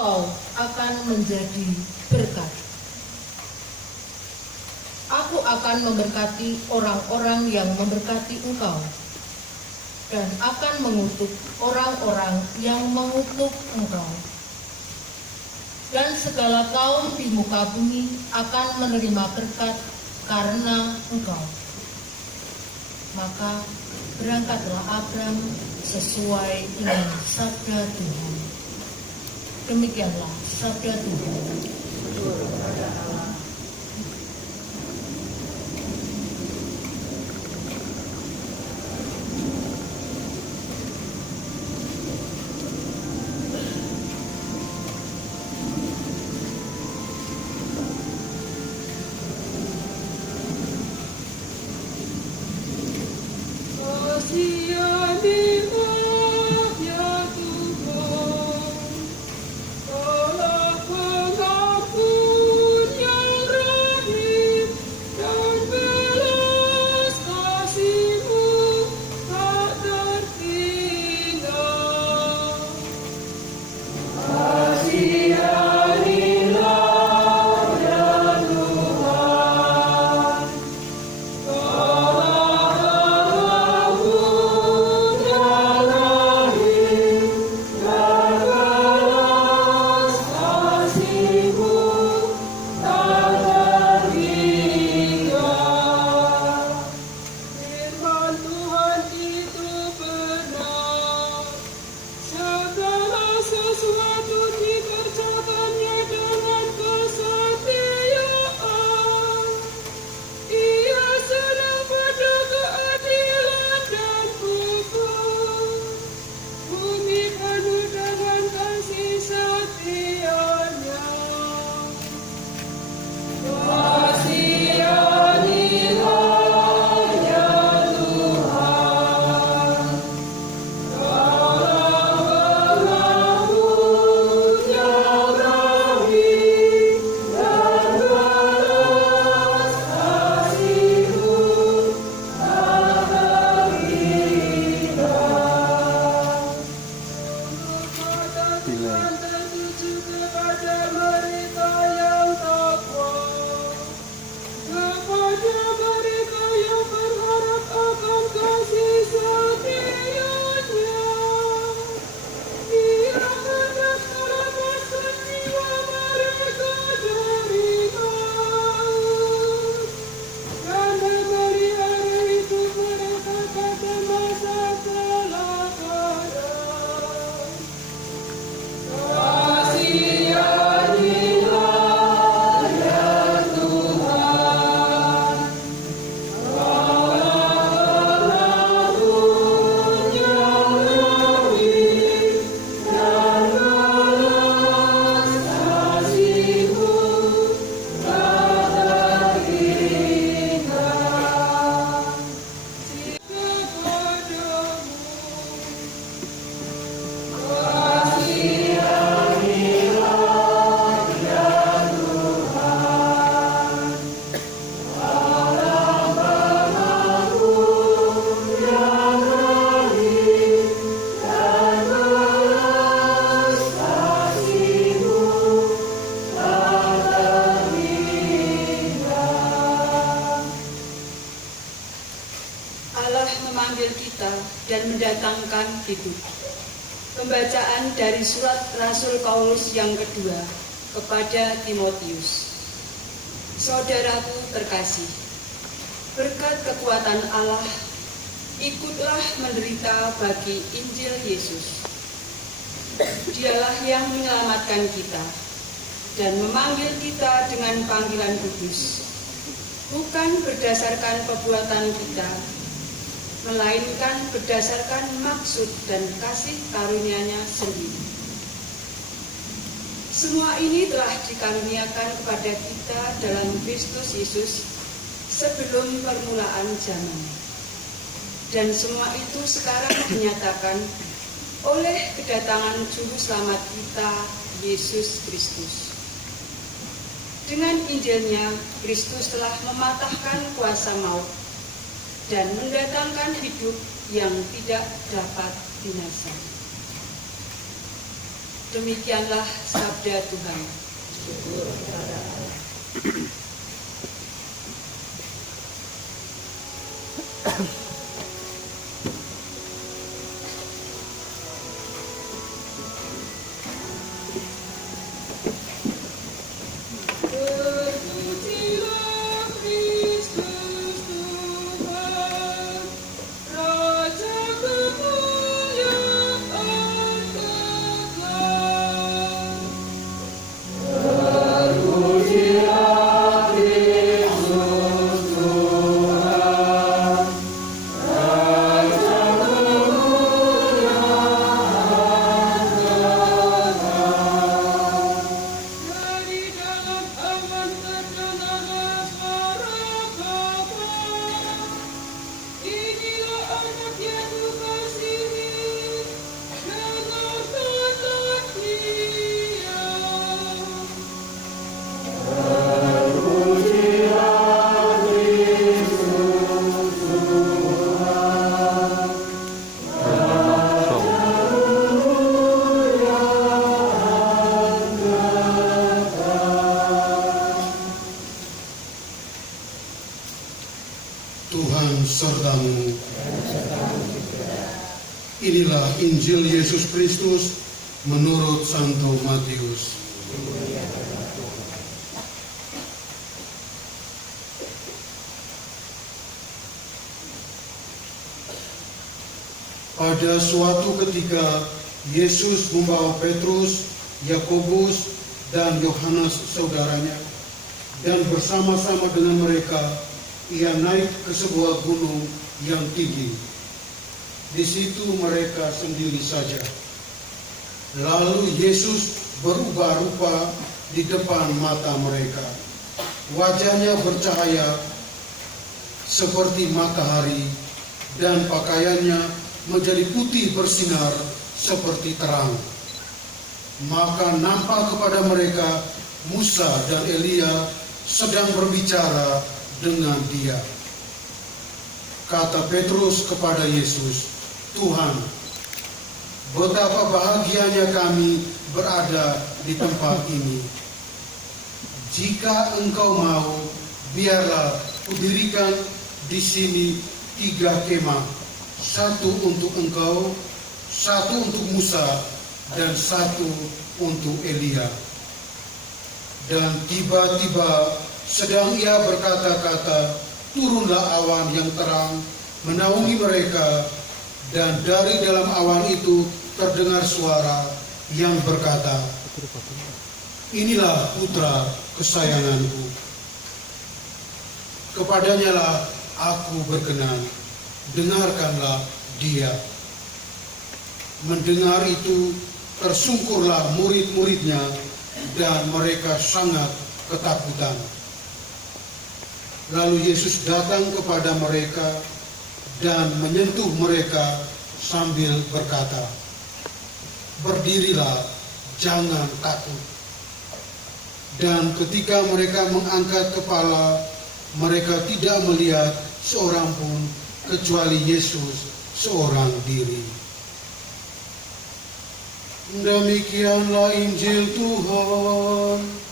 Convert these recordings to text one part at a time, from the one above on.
Kau akan menjadi berkat. Aku akan memberkati orang-orang yang memberkati engkau, dan akan mengutuk orang-orang yang mengutuk engkau. Dan segala kaum di muka bumi akan menerima berkat karena engkau. Maka berangkatlah Abram sesuai dengan sabda Tuhan. Demikianlah sabda Tuhan. dan mendatangkan hidup. Pembacaan dari surat Rasul Paulus yang kedua kepada Timotius. Saudaraku terkasih, berkat kekuatan Allah, ikutlah menderita bagi Injil Yesus. Dialah yang menyelamatkan kita dan memanggil kita dengan panggilan kudus, bukan berdasarkan perbuatan kita, melainkan berdasarkan maksud dan kasih karunia-Nya sendiri. Semua ini telah dikaruniakan kepada kita dalam Kristus Yesus sebelum permulaan zaman. Dan semua itu sekarang dinyatakan oleh kedatangan Juru Selamat kita, Yesus Kristus. Dengan Injilnya, Kristus telah mematahkan kuasa maut dan mendatangkan hidup yang tidak dapat binasa. Demikianlah sabda sabda Tuhan. Tuhan sertamu. Inilah Injil Yesus Kristus menurut Santo Matius. Pada suatu ketika, Yesus membawa Petrus, Yakobus, dan Yohanes saudaranya, dan bersama-sama dengan mereka, ia naik ke sebuah gunung yang tinggi. Di situ mereka sendiri saja. Lalu Yesus berubah rupa di depan mata mereka. Wajahnya bercahaya seperti matahari, dan pakaiannya menjadi putih bersinar seperti terang. Maka nampak kepada mereka Musa dan Elia sedang berbicara dengan dia. Kata Petrus kepada Yesus, "Tuhan, betapa bahagianya kami berada di tempat ini. Jika Engkau mau, biarlah kudirikan di sini 3 kemah, 1 untuk Engkau, 1 untuk Musa, dan 1 untuk Elia." Dan tiba-tiba sedang ia berkata-kata, turunlah awan yang terang menaungi mereka, dan dari dalam awan itu terdengar suara yang berkata, "Inilah putra kesayanganku. Kepadanya lah aku berkenan, dengarkanlah dia." Mendengar itu tersungkurlah murid-muridnya, dan mereka sangat ketakutan. Lalu Yesus datang kepada mereka dan menyentuh mereka sambil berkata, "Berdirilah, jangan takut." Dan ketika mereka mengangkat kepala, mereka tidak melihat seorang pun kecuali Yesus seorang diri. Demikianlah Injil Tuhan.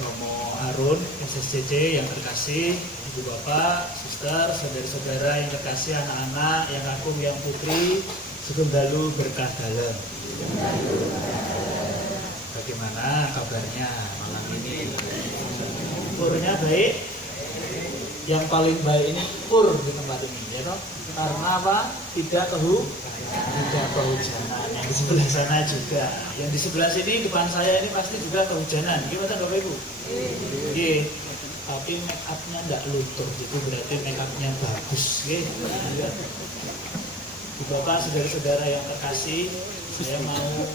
Romo Harun, SSCC yang terkasih, Ibu Bapak, Suster, saudara-saudara yang terkasih, anak-anak yang agung, yang putri, sugeng dalu berkah dalem. Bagaimana kabarnya malam ini? Purnya baik. Yang paling baik ini pur di tempat ini, ya toh? Karena apa? Tidak kehujanan. Yang di sebelah sana juga. Yang di sebelah sini depan saya ini pasti juga kehujanan. Gimana Bapak Ibu? Iya. Tapi make up-nya enggak luntur, itu berarti make up-nya bagus. Bapak, saudara-saudara yang terkasih, saya mau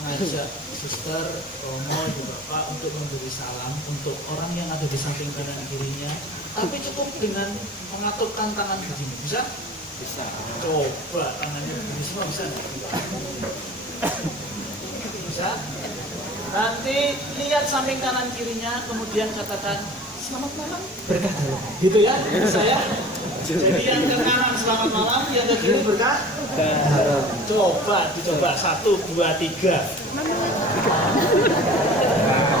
mengajak suster, Romo, Ibu Bapak untuk memberi salam untuk orang yang ada di samping kanan kirinya. Tapi cukup dengan mengaturkan tangan begini, bisa? Bisa. Coba tangannya begini semua bisa? Bisa? Nanti lihat samping kanan kirinya, kemudian katakan selamat malam, berkah dalam. Gitu ya, saya. Jadi yang ke kanan selamat malam, yang ke kiri berkah dalam. Coba dicoba 1, 2, 3.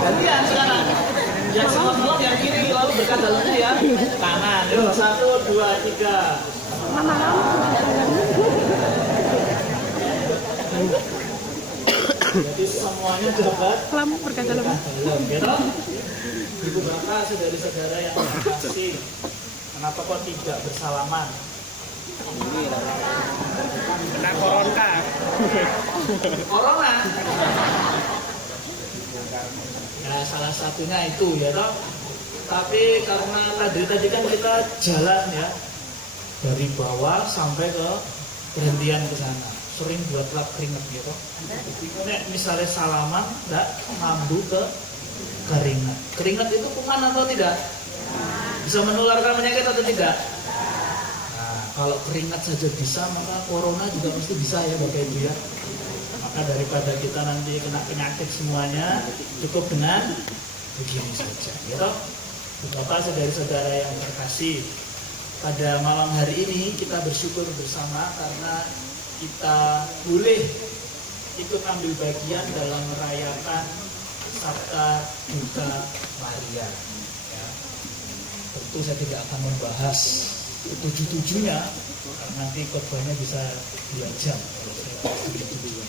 Gantian sekarang. Yang selamat malam yang kiri, lalu berkah dalamnya ya kanan. 1, 2, 3. Jadi semuanya dapat berkah dalam. Gitu? Ibu bapak, saudara-saudara yang terkasih, kenapa kok tidak bersalaman? Kena Corona. Ya salah satunya itu ya toh. Tapi karena tadi kan kita jalan ya dari bawah sampai ke berhentian ke sana, sering buat lap keringet gitu. Nek misalnya salaman, enggak mambu ke keringat. Keringat itu kuman atau tidak? Bisa menularkan penyakit atau tidak? Nah, kalau keringat saja bisa, maka corona juga pasti bisa ya Bapak Ibu ya. Maka daripada kita nanti kena penyakit semuanya, cukup dengan begini saja. Gitu. Bapak, saudara-saudara yang terkasih, pada malam hari ini kita bersyukur bersama karena kita boleh ikut ambil bagian dalam merayakan Sabta Duka Maria. Ya. Tentu saya tidak akan membahas tujuh-tujuhnya karena nanti khotbahnya bisa 2 jam kalau saya bahas tujuh-tujuhnya.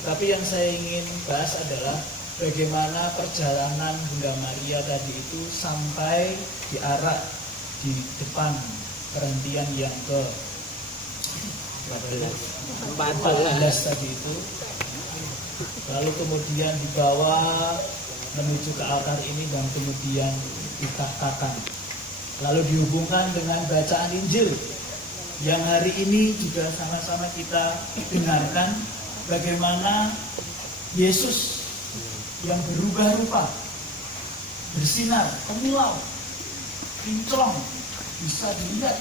Tetapi yang saya ingin bahas adalah bagaimana perjalanan Bunda Maria tadi itu sampai diarak di depan perhentian yang ke 14 tadi itu, lalu kemudian dibawa menuju ke altar ini dan kemudian ditahtakan, lalu dihubungkan dengan bacaan Injil yang hari ini juga sama-sama kita dengarkan bagaimana Yesus yang berubah rupa, bersinar, kemilau, kinclong, bisa dilihat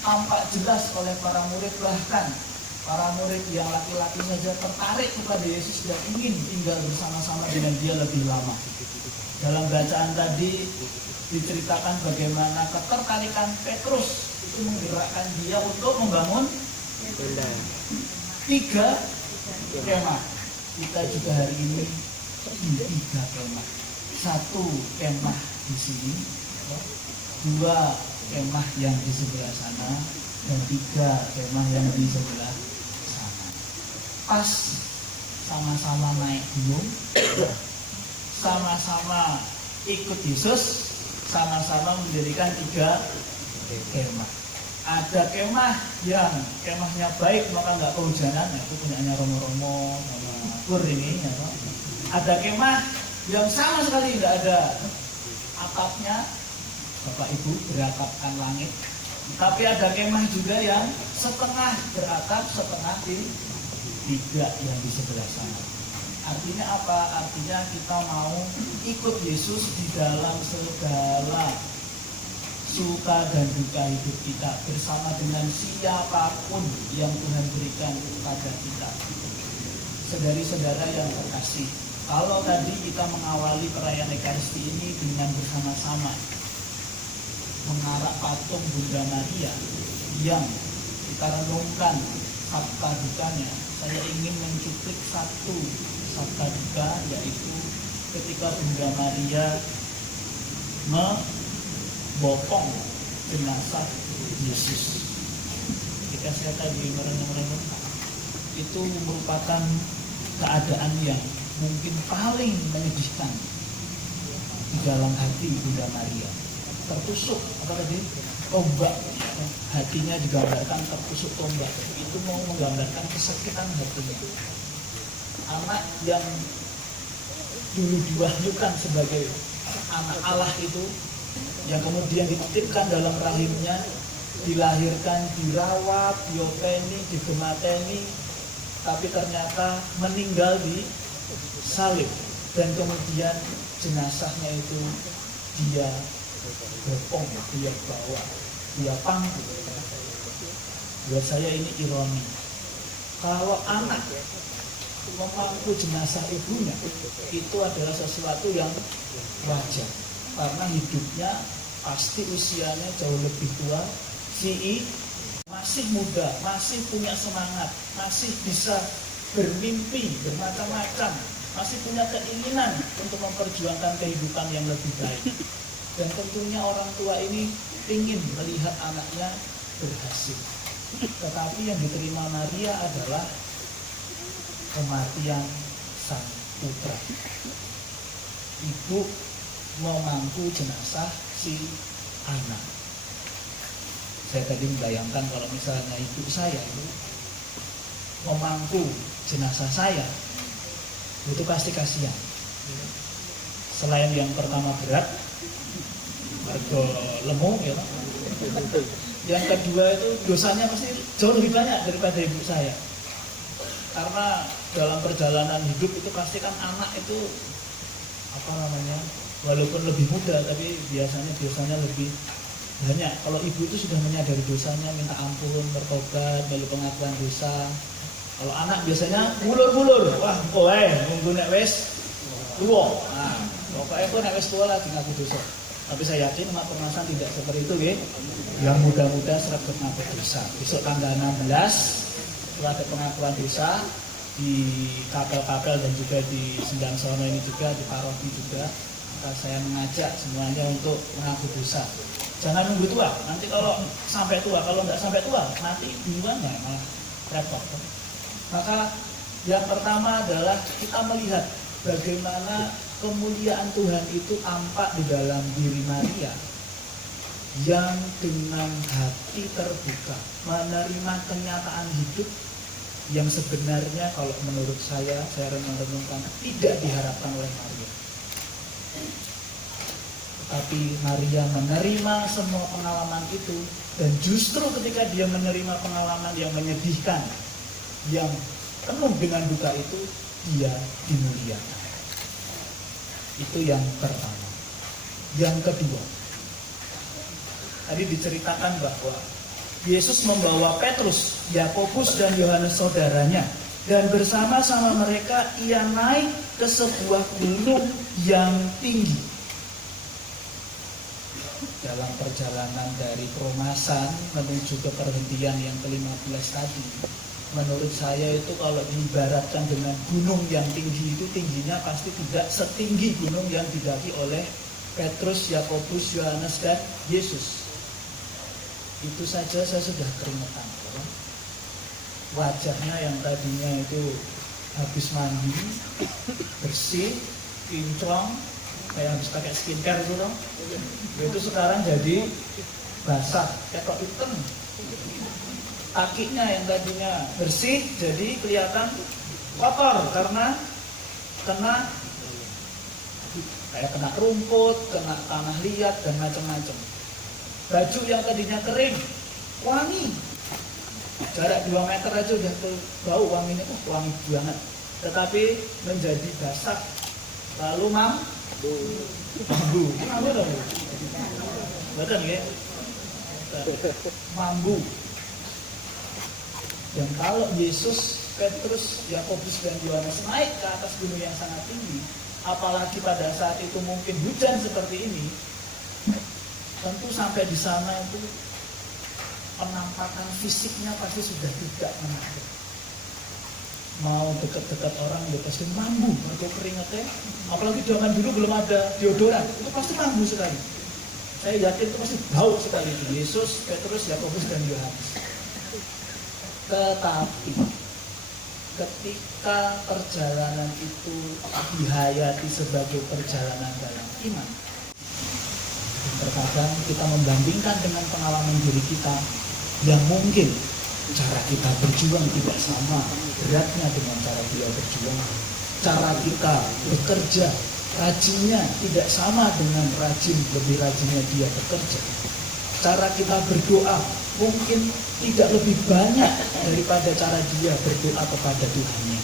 tampak jelas oleh para murid, bahkan para murid yang laki-laki saja tertarik kepada Yesus dan ingin tinggal bersama-sama dengan dia lebih lama. Dalam bacaan tadi diceritakan bagaimana ketertarikan Petrus itu menggerakkan dia untuk membangun 3 kemah. Kita juga hari ini di 3 kemah. 1 kemah di sini, 2 kemah yang di sebelah sana, dan 3 kemah yang di sebelah sana. Pas sama-sama naik gunung, sama-sama ikut Yesus, sama-sama mendirikan 3 kemah. Ada kemah yang kemahnya baik maka nggak kehujanan, itu punyanya Romo-Romo sama Pur ini. Ya, ada kemah yang sama sekali nggak ada atapnya, Bapak Ibu, beratapkan langit. Tapi ada kemah juga yang setengah beratap, setengah tidak yang di sebelah sana. Artinya apa? Artinya kita mau ikut Yesus di dalam segala suka dan duka hidup kita, bersama dengan siapapun yang Tuhan berikan kepada kita. Saudari-saudara yang terkasih, kalau tadi kita mengawali perayaan Ekaristi ini dengan bersama-sama mengarak patung Bunda Maria yang kita renungkan sabta dukanya, saya ingin mencuplik 1 sabta duka, yaitu ketika Bunda Maria membopong jenazah Yesus. Ketika saya tadi merenung-renung, itu merupakan keadaan yang mungkin paling menyedihkan di dalam hati Bunda Maria. Tertusuk, apa tadi? Tombak. Hatinya digambarkan tertusuk tombak. Itu mau menggambarkan kesakitan hatinya. Anak yang dulu diwahyukan sebagai anak Allah itu, yang kemudian dititipkan dalam rahimnya, dilahirkan, dirawat, diopeni, digemateni, tapi ternyata meninggal di salib, dan kemudian jenazahnya itu dia bopong, dia bawa, dia pangku. Buat saya ini ironi. Kalau anak memangku jenazah ibunya, itu adalah sesuatu yang wajar, karena hidupnya pasti usianya jauh lebih tua. Si masih muda, masih punya semangat, masih bisa bermimpi bermacam-macam, masih punya keinginan untuk memperjuangkan kehidupan yang lebih baik. Dan tentunya orang tua ini ingin melihat anaknya berhasil. Tetapi yang diterima Maria adalah kematian sang putra. Ibu memangku jenazah si anak. Saya tadi membayangkan kalau misalnya ibu saya itu memangku jenazah saya, itu pasti kasihan. Selain yang pertama berat, mergo lemu ya, yang kedua itu dosanya pasti jauh lebih banyak daripada ibu saya. Karena dalam perjalanan hidup itu pasti kan anak itu walaupun lebih muda tapi biasanya lebih banyak. Kalau ibu itu sudah menyadari dosanya, minta ampun, bertobat, lalu pengakuan dosa. Kalau anak biasanya ngulur-ngulur, wah kowe nunggu nek wis tuwa. Nah, pokoknya kowe nek wis tuwa lagi ngaku dosa. Tapi saya yakin Mak Permasan tidak seperti itu, nggih. Yang muda-muda sregep ngaku dosa. Besok tanggal 16 setelah ada pengakuan dosa di kapel-kapel dan juga di Sendang Sono ini juga, di paroki juga, maka saya mengajak semuanya untuk mengaku dosa. Jangan nunggu tua, nanti kalau sampai tua, kalau nggak sampai tua, nanti duluan ya malah repot. Maka yang pertama adalah kita melihat bagaimana kemuliaan Tuhan itu tampak di dalam diri Maria yang dengan hati terbuka menerima kenyataan hidup yang sebenarnya kalau menurut saya renung-renungkan tidak diharapkan oleh Maria. Tapi Maria menerima semua pengalaman itu, dan justru ketika dia menerima pengalaman yang menyedihkan, yang penuh dengan duka itu, dia dimuliakan. Itu yang pertama. Yang kedua, tadi diceritakan bahwa Yesus membawa Petrus, Yakobus, dan Yohanes saudaranya, dan bersama-sama mereka ia naik ke sebuah gunung yang tinggi. Dalam perjalanan dari Perumasan menuju ke perhentian yang ke-15 tadi, menurut saya itu kalau diibaratkan dengan gunung yang tinggi itu, tingginya pasti tidak setinggi gunung yang didaki oleh Petrus, Yakobus, Yohanes, dan Yesus. Itu saja saya sudah keringetan. Wajahnya yang tadinya itu habis mandi, bersih, kinclong, kayak habis pakai skincare gitu, itu sekarang jadi basah, kayak kok hitam. Kakinya yang tadinya bersih jadi kelihatan kotor karena kena rumput, kena tanah liat dan macam-macam. Baju yang tadinya kering, wangi, jarak 2 meter aja udah bau wanginya, wangi banget. Tetapi menjadi basah, lalu mambu, apa dong? Betul ya? Mambu. Dan kalau Yesus, Petrus, Yakobus, dan Yohanes naik ke atas gunung yang sangat tinggi, apalagi pada saat itu mungkin hujan seperti ini, tentu sampai di sana itu penampakan fisiknya pasti sudah tidak menarik. Mau dekat-dekat orang dia pasti mambu, mereka keringetnya. Apalagi zaman dulu belum ada deodoran, itu pasti mambu sekali. Saya yakin itu pasti bau sekali itu. Yesus, Petrus, Yakobus, dan Yohanes. Tetapi ketika perjalanan itu dihayati sebagai perjalanan dalam iman, terkadang kita membandingkan dengan pengalaman diri kita yang mungkin cara kita berjuang tidak sama beratnya dengan cara dia berjuang. Cara kita bekerja, rajinnya tidak sama dengan lebih rajinnya dia bekerja. Cara kita berdoa mungkin tidak lebih banyak daripada cara dia berdoa kepada Tuhannya.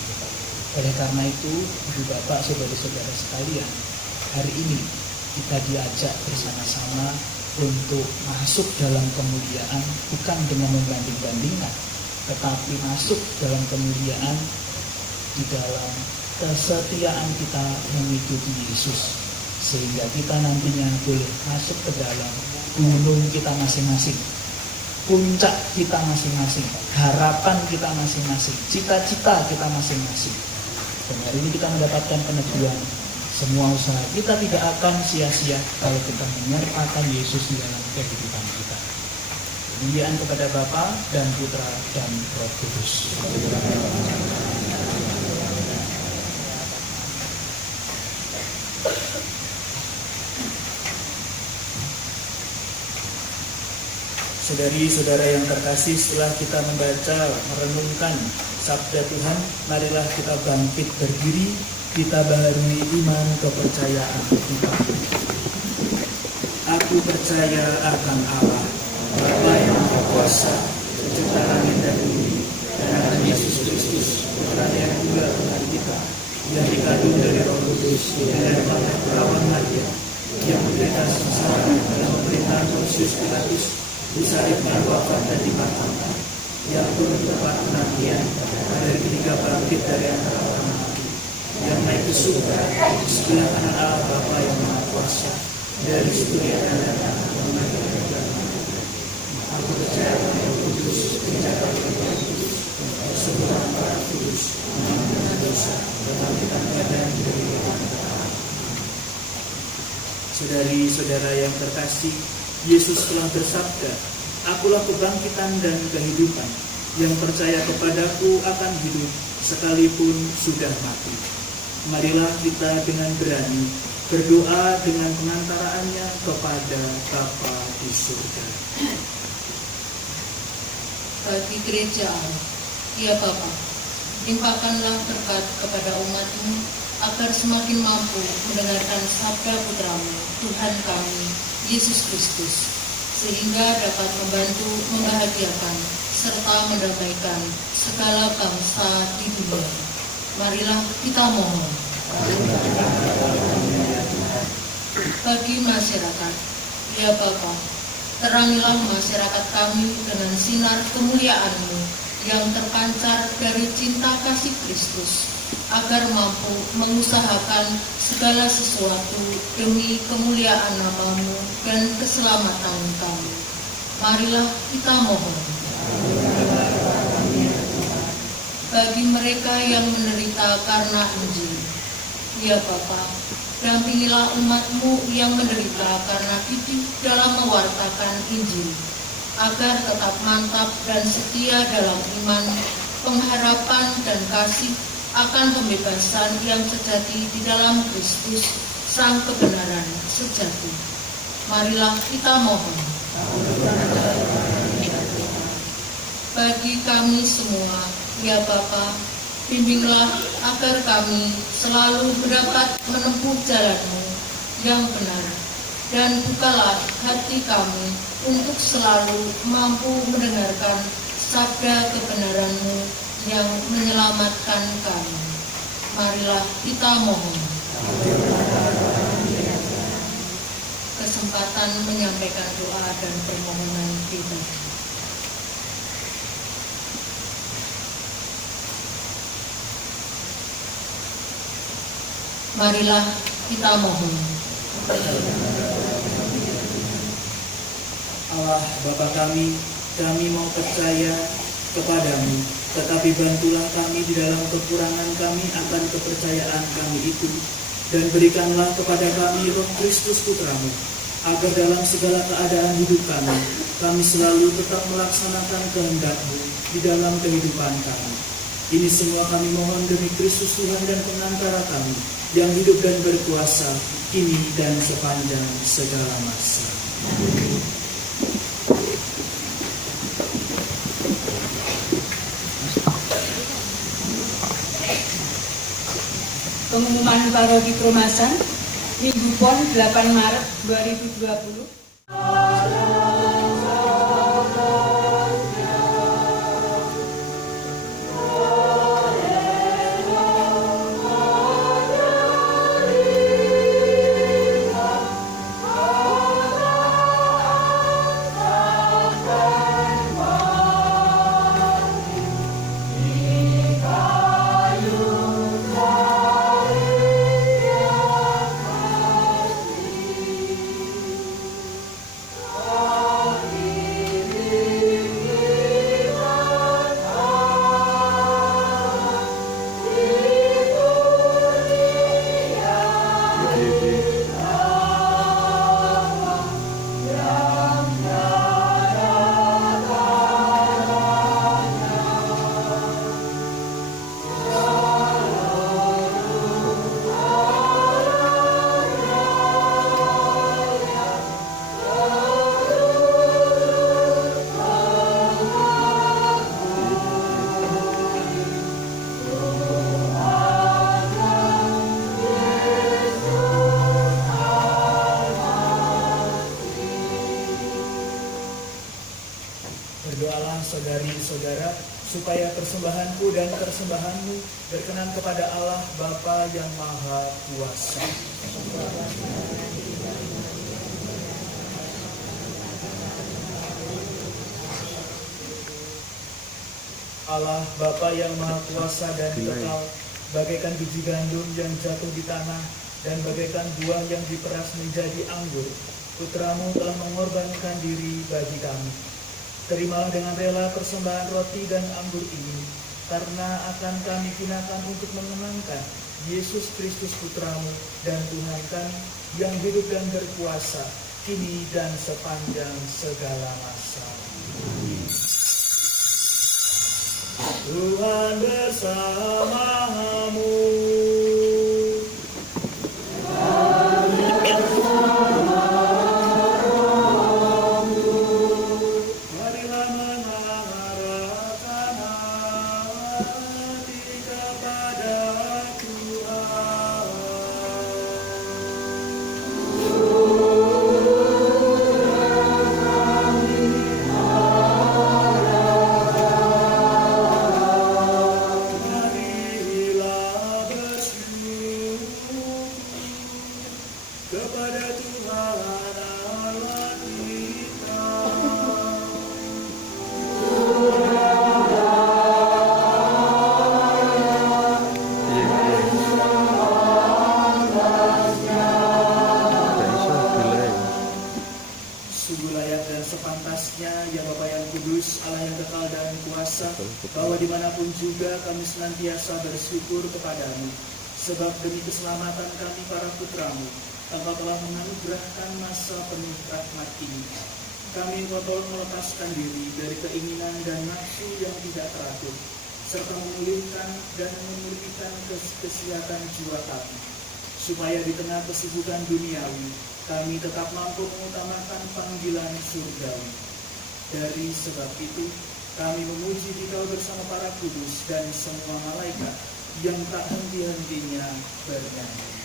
Oleh karena itu, Ibu Bapak, Saudara-saudara sekalian, hari ini kita diajak bersama-sama untuk masuk dalam kemuliaan, bukan dengan membanding-bandingkan, tetapi masuk dalam kemuliaan di dalam kesetiaan kita mengikuti Yesus, sehingga kita nantinya boleh masuk ke dalam gunung kita masing-masing, puncak kita masing-masing, harapan kita masing-masing, cita-cita kita masing-masing. Dan hari ini kita mendapatkan peneguhan, semua usaha kita tidak akan sia-sia kalau kita menyertakan Yesus di dalam kehidupan kita. Kemuliaan kepada Bapa dan Putra dan Roh Kudus. Saudari-saudara yang terkasih, setelah kita membaca, merenungkan sabda Tuhan, marilah kita bangkit berdiri, kita baharui iman kepercayaan kita. Aku percaya akan Allah, Bapa yang Maha Kuasa, Pencipta langit dan bumi, dan akan Yesus Kristus, Putra yang tunggal Tuhan kita, yang dikandung dari Roh Kudus dan oleh perawan Maria, yang menderita sengsara dalam pemerintahan Pontius Pilatus, disalibkan, wafat dan dimakamkan, yang turun ke tempat kematian, dari ketiga bangkit dari antara orang mati, yang naik ke surga, di sebelah kanan Allah Bapa yang Maha Kuasa, dari situ dia akan datang memanggil segala. Aku percaya pada Roh Kudus, menjaga Roh Kudus, persekutuan para kudus, mengampuni dosa, kebangkitan badan dari orang kekal. Saudari-saudara yang terkasih, Yesus telah bersabda, "Akulah kebangkitan dan kehidupan. Yang percaya kepadaku akan hidup sekalipun sudah mati." Marilah kita dengan berani berdoa dengan pengantaraannya kepada Bapa di surga. Bagi gereja Allah, ya Bapa, limpahkanlah berkat kepada umat-Mu agar semakin mampu mendengarkan sabda Putra-Mu, Tuhan kami, Yesus Kristus, sehingga dapat membantu membahagiakan serta mendamaikan segala bangsa di dunia. Marilah kita mohon. Bagi masyarakat, ya Bapa, terangilah masyarakat kami dengan sinar kemuliaan-Mu yang terpancar dari cinta kasih Kristus, agar mampu mengusahakan segala sesuatu demi kemuliaan nama-Mu dan keselamatan kami. Marilah kita mohon. Bagi mereka yang menderita karena Injil, ya Bapa, dampingilah umat-Mu yang menderita karena gigih dalam mewartakan Injil, agar tetap mantap dan setia dalam iman, pengharapan dan kasih akan pembebasan yang sejati di dalam Kristus, Sang kebenaran sejati. Marilah kita mohon. Bagi kami semua, ya Bapa, bimbinglah agar kami selalu mendapat menempuh jalan-Mu yang benar, dan bukalah hati kami untuk selalu mampu mendengarkan sabda kebenaran-Mu yang menyelamatkan kami. Marilah kita mohon. Kesempatan menyampaikan doa dan permohonan pribadi. Marilah kita mohon. Allah Bapa kami mau percaya kepadamu, tetapi bantulah kami di dalam kekurangan kami akan kepercayaan kami itu, dan berikanlah kepada kami Roh Kristus Putra-Mu, agar dalam segala keadaan hidup kami selalu tetap melaksanakan kehendak-Mu di dalam kehidupan kami. Ini semua kami mohon demi Kristus Tuhan dan pengantara kami, yang hidup dan berkuasa kini dan sepanjang segala masa. Pengumuman paroki Kromasan, Minggu Pon 8 Maret 2020. Berdoalah saudari-saudara, supaya persembahanku dan persembahanmu berkenan kepada Allah Bapa yang Maha Kuasa. Allah Bapa yang Maha Kuasa dan kekal, bagaikan biji gandum yang jatuh di tanah dan bagaikan buah yang diperas menjadi anggur, Putramu telah mengorbankan diri bagi kami. Terimalah dengan rela persembahan roti dan anggur ini, karena akan kami gunakan untuk mengenangkan Yesus Kristus Putramu dan Tuhan kami yang hidup dan berkuasa kini dan sepanjang segala masa. Tuhan bersamamu. Marilah mengarahkan hati kepada Tuhan. Marilah bersyukur kepada Tuhan Allah kita. Sungguh layak dan sepantasnya ya Bapa yang kudus, Allah yang kekal dan kuasa, bahwa dimanapun juga kami senantiasa bersyukur kepadamu, sebab demi keselamatan kami para putramu, Engkau telah menganugerahkan masa penuh rahmat ini. Kami Engkau tolong melepaskan diri dari keinginan dan nafsu yang tidak teratur, serta memulihkan dan memulihkan kesehatan jiwa kami, supaya di tengah kesibukan duniawi, kami tetap mampu mengutamakan panggilan surgawi. Dari sebab itu, kami memuji Dikau bersama para kudus dan semua malaikat yang tak henti-hentinya bernyanyi.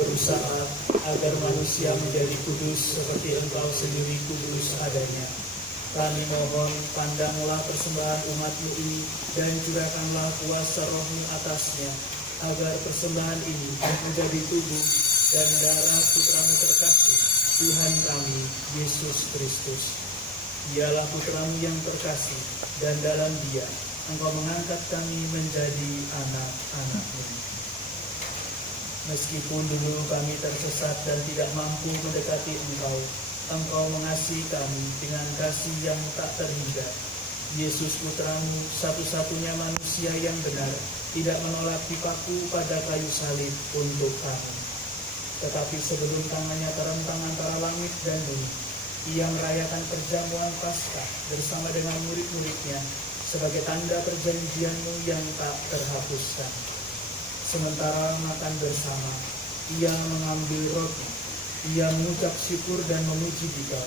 berusaha agar manusia menjadi kudus seperti Engkau sendiri kudus adanya. Kami mohon, pandanglah persembahan umat-Mu ini dan curahkanlah kuasa Roh-Mu atasnya, agar persembahan ini menjadi tubuh dan darah Putra-Mu terkasih, Tuhan kami, Yesus Kristus. Dialah Putra-Mu yang terkasih, dan dalam Dia Engkau mengangkat kami menjadi anak-anak-Mu. Meskipun dulu kami tersesat dan tidak mampu mendekati Engkau, Engkau mengasihi kami dengan kasih yang tak terhingga. Yesus putramu, satu-satunya manusia yang benar, tidak menolak dipaku pada kayu salib untuk kami. Tetapi sebelum tangannya terentang antara langit dan bumi, ia merayakan perjamuan Paskah bersama dengan murid-muridnya sebagai tanda perjanjianmu yang tak terhapuskan. Sementara makan bersama, ia mengambil roti, ia mengucap syukur dan memuji Dikau,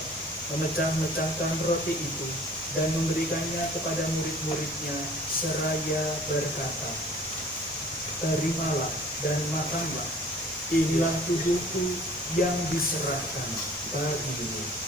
memecah-mecahkan roti itu dan memberikannya kepada murid-muridnya seraya berkata, "Terimalah dan makanlah, inilah tubuhku yang diserahkan bagimu."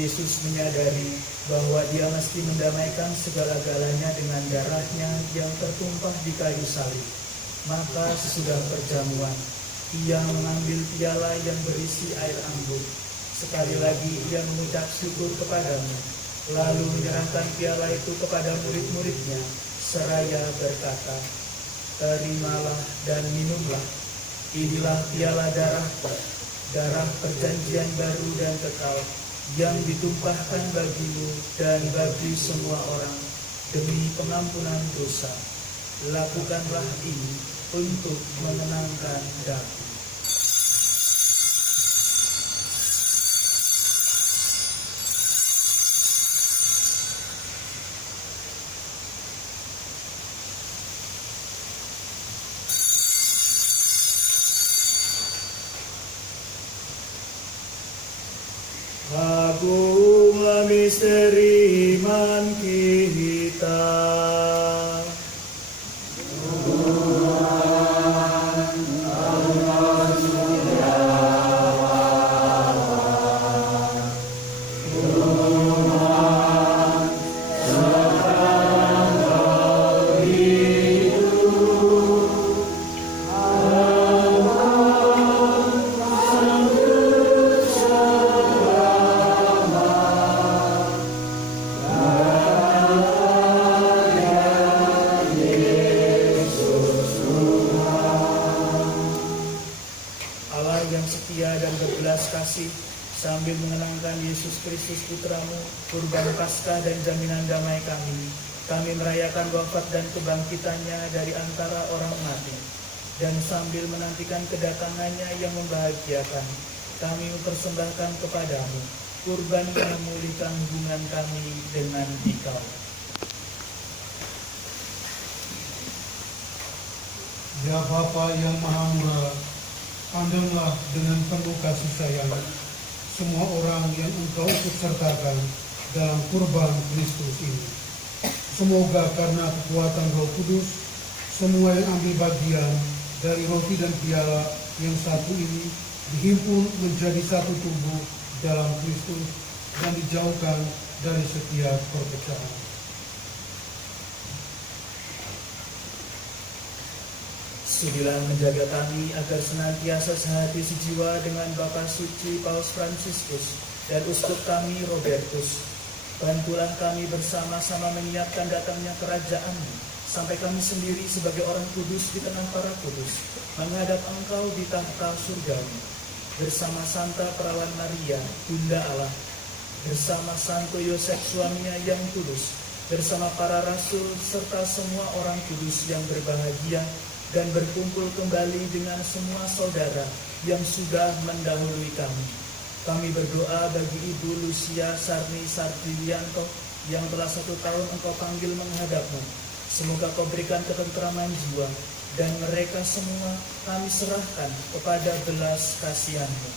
Yesus menyadari bahwa dia mesti mendamaikan segala-galanya dengan darahnya yang tertumpah di kayu salib. Maka sesudah perjamuan, ia mengambil piala yang berisi air anggur. Sekali lagi ia mengucap syukur kepadamu, lalu menyerahkan piala itu kepada murid-muridnya, seraya berkata, "Terimalah dan minumlah, inilah piala darahku, darah perjanjian baru dan kekal, yang ditumpahkan bagimu dan bagi semua orang demi pengampunan dosa. Lakukanlah ini untuk menenangkan daku." Agunglah misteri iman kita. Sambil mengenangkan Yesus Kristus Putramu, kurban Paskah dan jaminan damai kami merayakan wafat dan kebangkitannya dari antara orang mati. Dan sambil menantikan kedatangannya yang membahagiakan, kami mempersembahkan kepadamu kurban yang memulihkan hubungan kami dengan Dikau. Ya Bapa yang Maha Murah, pandanglah dengan penuh kasih sayang semua orang yang Engkau ikut sertakan dalam kurban Kristus ini. Semoga karena kekuatan Roh Kudus, semua yang ambil bagian dari roti dan piala yang satu ini dihimpun menjadi satu tubuh dalam Kristus dan dijauhkan dari setiap perpecahan. Sudilah menjaga kami agar senantiasa sehati sejiwa dengan Bapa Suci Paus Fransiskus dan Uskup kami Robertus. Bantulah kami bersama-sama menyiapkan datangnya kerajaan-Mu, sampai kami sendiri sebagai orang kudus di tengah para kudus menghadap Engkau di tahta surgawi, bersama Santa Perawan Maria, Bunda Allah, bersama Santo Yosef suaminya yang kudus, bersama para rasul serta semua orang kudus yang berbahagia, dan berkumpul kembali dengan semua saudara yang sudah mendahului kami. Kami berdoa bagi Ibu Lucia Sarni Sardilianto yang telah 1 tahun Engkau panggil menghadap-Mu. Semoga Kau berikan ketentraman jiwa, dan mereka semua kami serahkan kepada belas kasihan-Mu.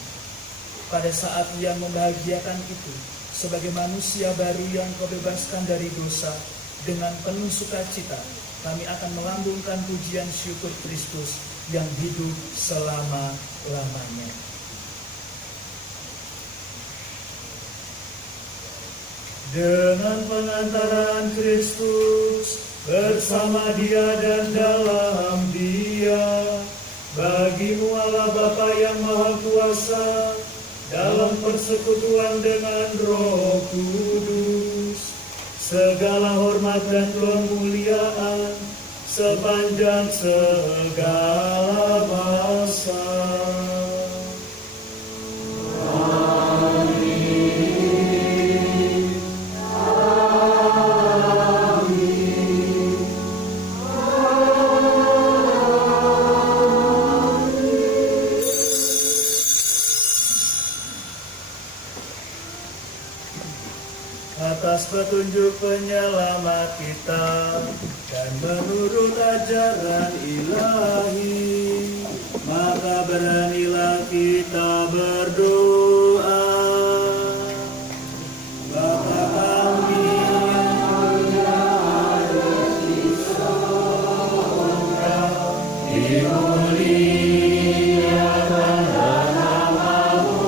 Pada saat yang membahagiakan itu, sebagai manusia baru yang Kau bebaskan dari dosa, dengan penuh sukacita, kami akan melambungkan pujian syukur Kristus yang hidup selama-lamanya. Dengan pengantaran Kristus, bersama Dia dan dalam Dia, bagi-Mu Allah Bapa yang Maha Kuasa, dalam dalam persekutuan dengan Roh Kudus, segala hormat dan kemuliaan sepanjang segala masa. Atas petunjuk penyelamat kita dan menurut ajaran ilahi, maka beranilah kita berdoa. Bapa kami yang ada di surga, dimuliakanlah namamu.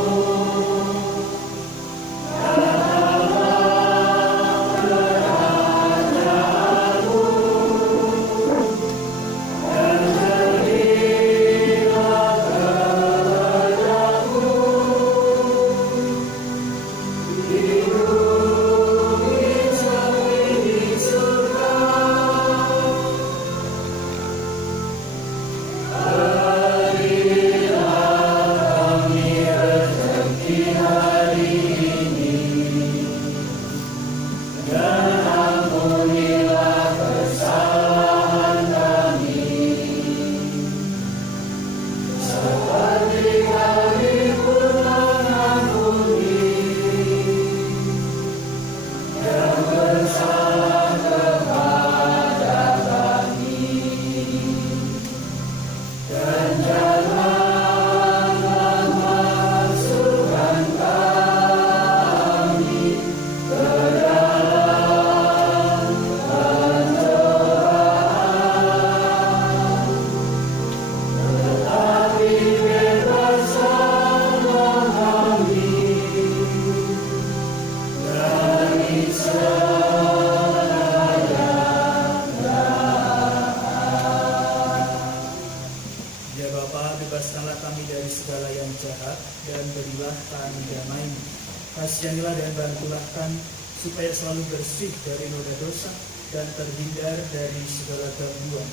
Kasihanilah dan bantulah kami supaya selalu bersih dari noda dosa dan terhindar dari segala gangguan,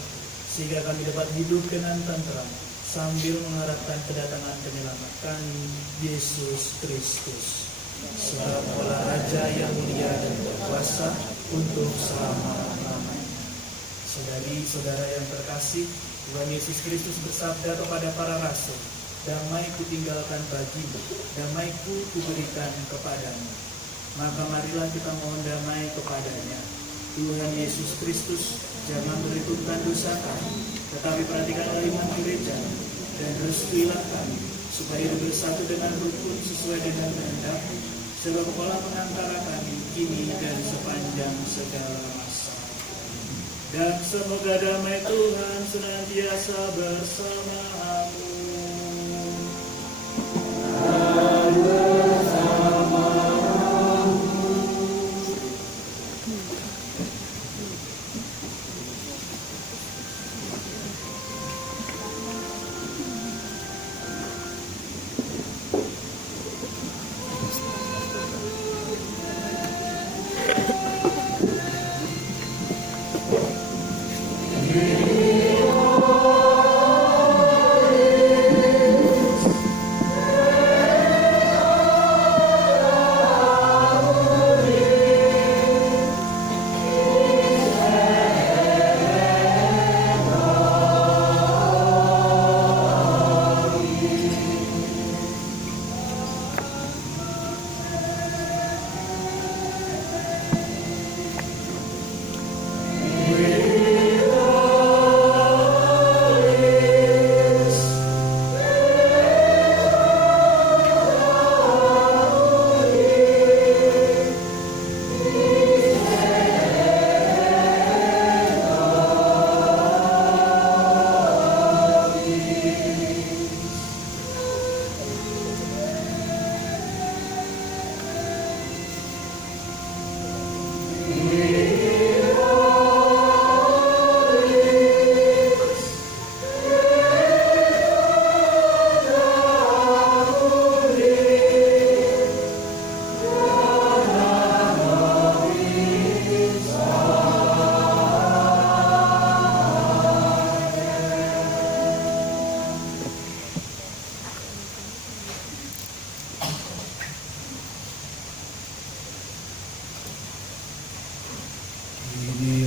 sehingga kami dapat hidup dengan tenteram sambil mengharapkan kedatangan penyelamat kami, Yesus Kristus. Selamatlah Raja yang mulia dan berkuasa untuk selama-lamanya. Saudari-saudara yang terkasih, Tuhan Yesus Kristus bersabda kepada para rasul, "Damai kutinggalkan bagimu, damai-Ku kuberikan kepadamu." Maka marilah kita mohon damai kepadanya. Tuhan Yesus Kristus, jangan perhitungkan dosa kami, tetapi perhatikanlah iman gereja, dan restuilah kami, supaya bersatu dengan rukun sesuai dengan kehendak-Mu, sebab Engkaulah pengantara kami kini dan sepanjang segala masa. Dan semoga damai Tuhan senantiasa bersamamu.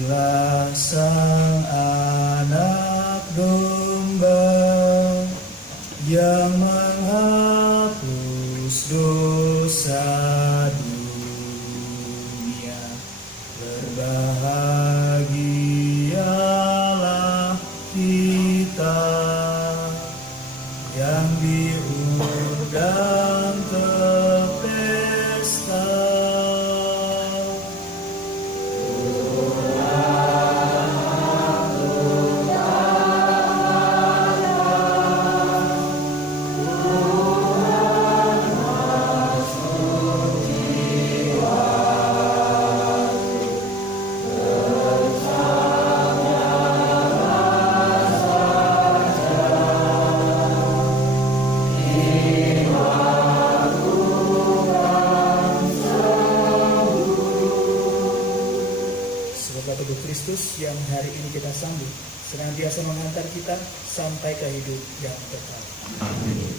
Inilah sang anak domba yang menghapus dosa dunia. Berbahagialah kita yang diundang ke pesta. Semoga tubuh Kristus yang hari ini kita sambut senantiasa menghantar kita sampai ke hidup yang kekal. Amin.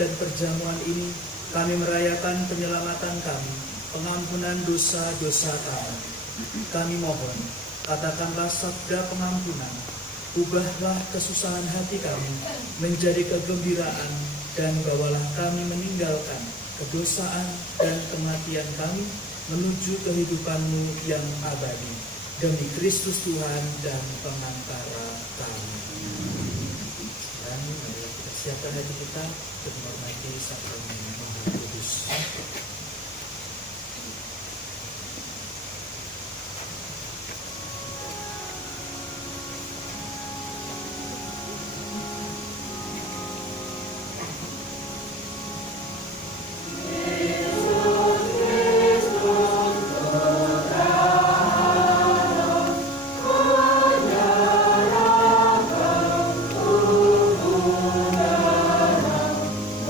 Dan perjamuan ini kami merayakan penyelamatan kami, pengampunan dosa-dosa kami. Kami mohon, katakanlah sabda pengampunan, ubahlah kesusahan hati kami menjadi kegembiraan, dan bawalah kami meninggalkan kedosaan dan kematian kami menuju kehidupan-Mu yang abadi. Demi Kristus Tuhan dan pengantara kami. Dan mari kita siapkan hati kita untuk menghormati sakramen Maha Kudus.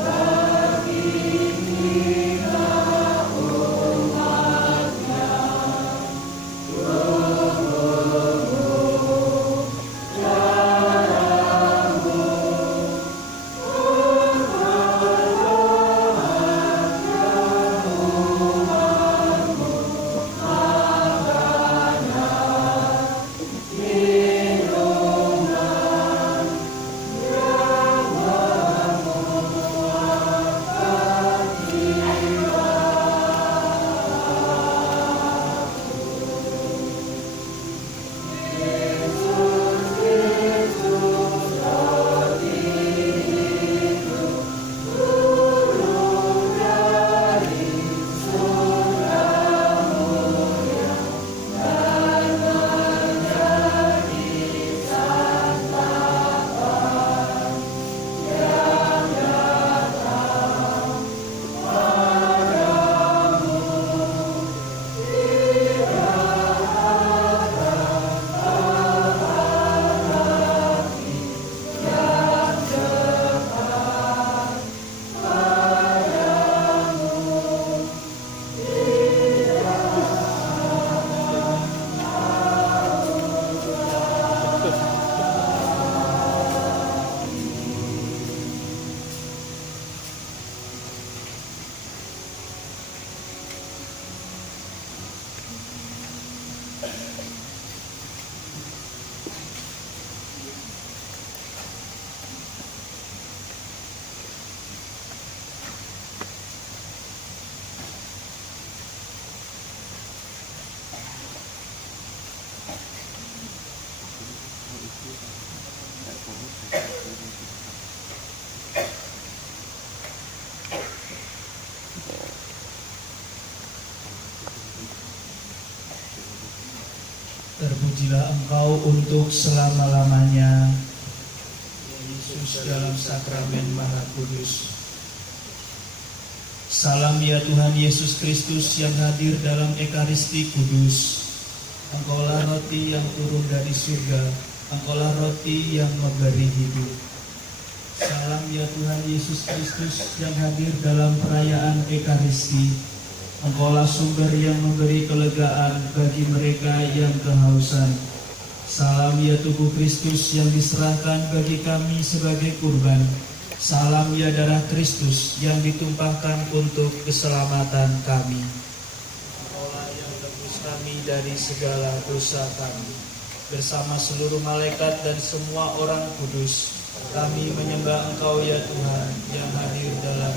Bagi terpujilah Engkau untuk selama-lamanya, Yesus dalam sakramen Maha Kudus. Salam ya Tuhan Yesus Kristus yang hadir dalam Ekaristi Kudus. Engkaulah roti yang turun dari surga, Engkaulah roti yang memberi hidup. Salam ya Tuhan Yesus Kristus yang hadir dalam perayaan Ekaristi. Engkaulah sumber yang memberi kelegaan bagi mereka yang kehausan. Salam ya tubuh Kristus yang diserahkan bagi kami sebagai kurban. Salam ya darah Kristus yang ditumpahkan untuk keselamatan kami. Engkaulah yang tebus kami dari segala dosa kami. Bersama seluruh malaikat dan semua orang kudus, kami menyembah Engkau ya Tuhan yang hadir dalam